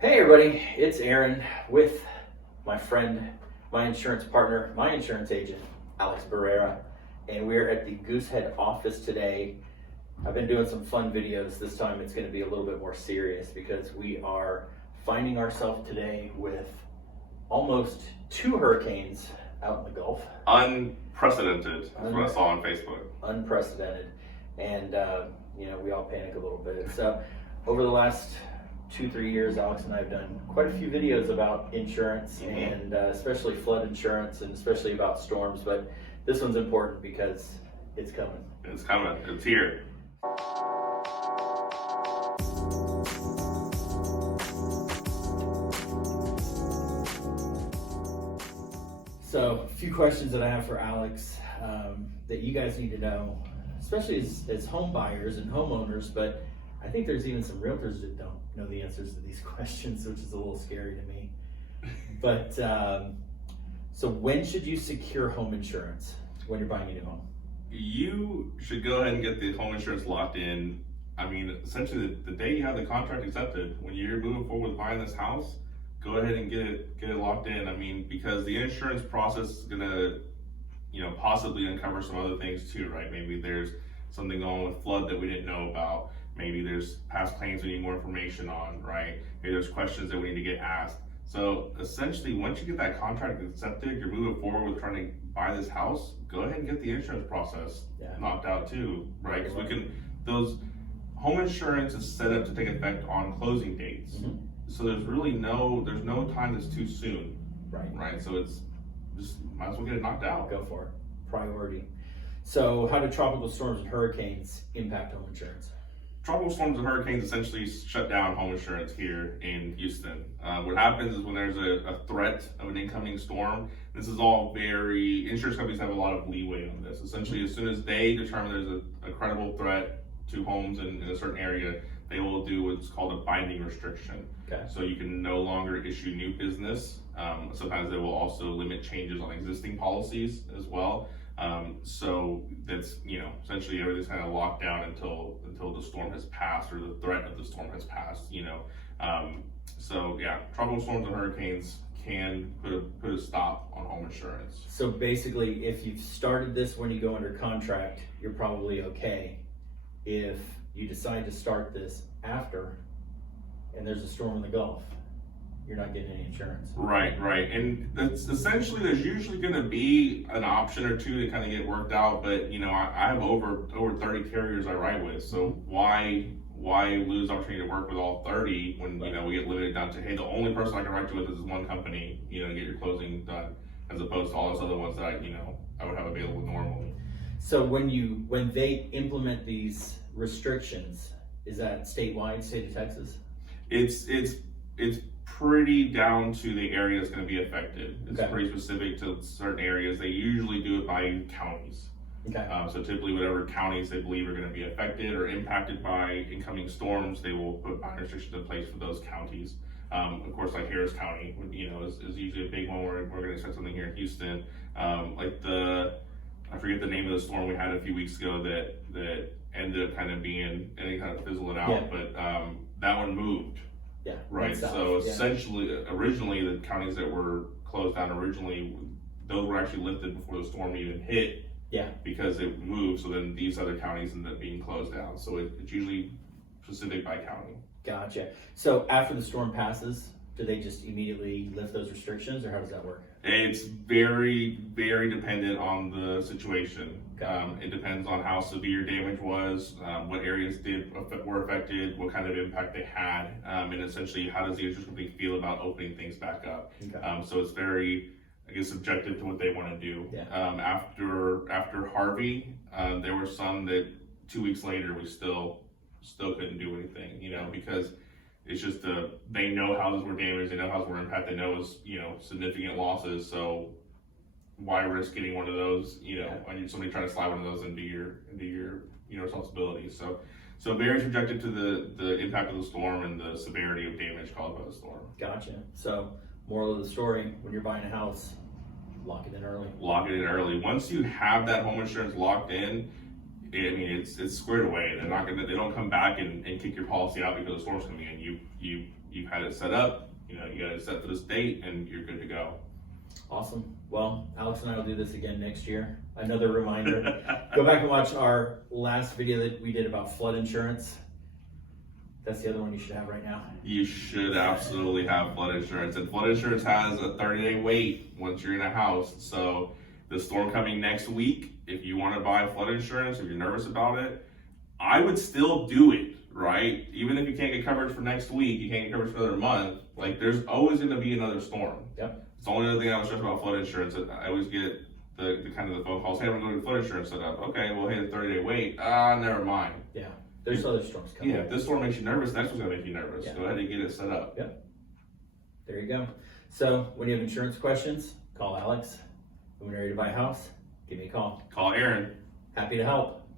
Hey everybody, it's Aaron with my friend, my insurance partner, my insurance agent, Alex Barrera, and we're at the Goosehead office today. I've been doing some fun videos. This time it's going to be a little bit more serious because we are finding ourselves today with almost 2 hurricanes out in the Gulf. Unprecedented, that's what I saw on Facebook. Unprecedented, and we all panic a little bit. So over the last 2-3 years, Alex and I have done quite a few videos about insurance and especially flood insurance and especially about storms, but this one's important because it's coming. It's coming, it's here. So a few questions that I have for Alex that you guys need to know, especially as home buyers and homeowners, but I think there's even some realtors that don't know the answers to these questions, which is a little scary to me. But so when should you secure home insurance when you're buying a new home? You should go ahead and get the home insurance locked in. I mean, essentially the day you have the contract accepted, when you're moving forward with buying this house, go ahead and get it locked in. I mean, because the insurance process is gonna, possibly uncover some other things too, right? Maybe there's something going with flood that we didn't know about. Maybe there's past claims we need more information on, right? Maybe there's questions that we need to get asked. So essentially, once you get that contract accepted, you're moving forward with trying to buy this house, go ahead and get the insurance process knocked out too, right? Because those home insurance is set up to take effect on closing dates. So there's no time that's too soon, right? So it's just, might as well get it knocked out. Go for it, priority. So how do tropical storms and hurricanes impact home insurance? Tropical storms and hurricanes essentially shut down home insurance here in Houston. What happens is when there's a threat of an incoming storm, this is all insurance companies have a lot of leeway on this. Essentially, as soon as they determine there's a credible threat to homes in a certain area, they will do what's called a binding restriction. Okay. So you can no longer issue new business. Sometimes they will also limit changes on existing policies as well. So that's, essentially everything's kind of locked down until the storm has passed or the threat of the storm has passed, So yeah, tropical storms and hurricanes can put a stop on home insurance. So basically, if you've started this when you go under contract, you're probably okay. If you decide to start this after and there's a storm in the Gulf, you're not getting any insurance. Right. And that's essentially, there's usually going to be an option or two to kind of get worked out, but I have over 30 carriers I ride with, so why lose opportunity to work with all 30 when we get limited down to, hey, the only person I can write to with is this one company, to get your closing done, as opposed to all those other ones that I would have available normally. So when they implement these restrictions, is that statewide, state of Texas? It's pretty down to the area that's going to be affected. It's Okay. pretty specific to certain areas. They usually do it by counties. Okay. So typically whatever counties they believe are going to be affected or impacted by incoming storms, they will put binding restrictions in place for those counties. Of course, like Harris County, is usually a big one where we're going to expect something here in Houston. I forget the name of the storm we had a few weeks ago that ended up kind of fizzling out, but that one moved. Yeah. Right. So essentially, originally the counties that were closed down those were actually lifted before the storm even hit. Yeah. Because it moved. So then these other counties ended up being closed down. So it's usually specific by county. Gotcha. So after the storm passes, do they just immediately lift those restrictions, or how does that work? It's very, very dependent on the situation. It depends on how severe damage was, what areas were affected, what kind of impact they had, and essentially how does the insurance company feel about opening things back up. Okay. So it's very, subjective to what they want to do. Yeah. After Harvey, there were some that 2 weeks later we still couldn't do anything, because it's just they know houses were damaged, they know houses were impacted, they know it was significant losses. So why risk getting one of those? When somebody trying to slide one of those into your responsibility. So very subjected to the impact of the storm and the severity of damage caused by the storm. Gotcha. So moral of the story: when you're buying a house, lock it in early. Lock it in early. Once you have that home insurance locked in, it's squared away. They don't come back and kick your policy out because the storm's coming in. You you've had it set up, you know, you got it set for this date and you're good to go. Awesome. Well, Alex and I will do this again next year. Another reminder, go back and watch our last video that we did about flood insurance. That's the other one you should have right now. You should absolutely have flood insurance, and flood insurance has a 30-day wait once you're in a house. So the storm coming next week, if you want to buy flood insurance, if you're nervous about it, I would still do it, right? Even if you can't get coverage for next week, you can't get coverage for another month, like there's always going to be another storm. Yep. It's the only other thing I was stressed about flood insurance. I always get the kind of the phone calls, hey, I'm going to flood insurance set up. Okay, well, hey, the 30-day wait. Never mind. Yeah. There's other storms coming. Yeah, if this storm makes you nervous, next one's gonna make you nervous. Yeah. Go ahead and get it set up. Yep. There you go. So when you have insurance questions, call Alex. When you're ready to buy a house, give me a call. Call Aaron. Happy to help.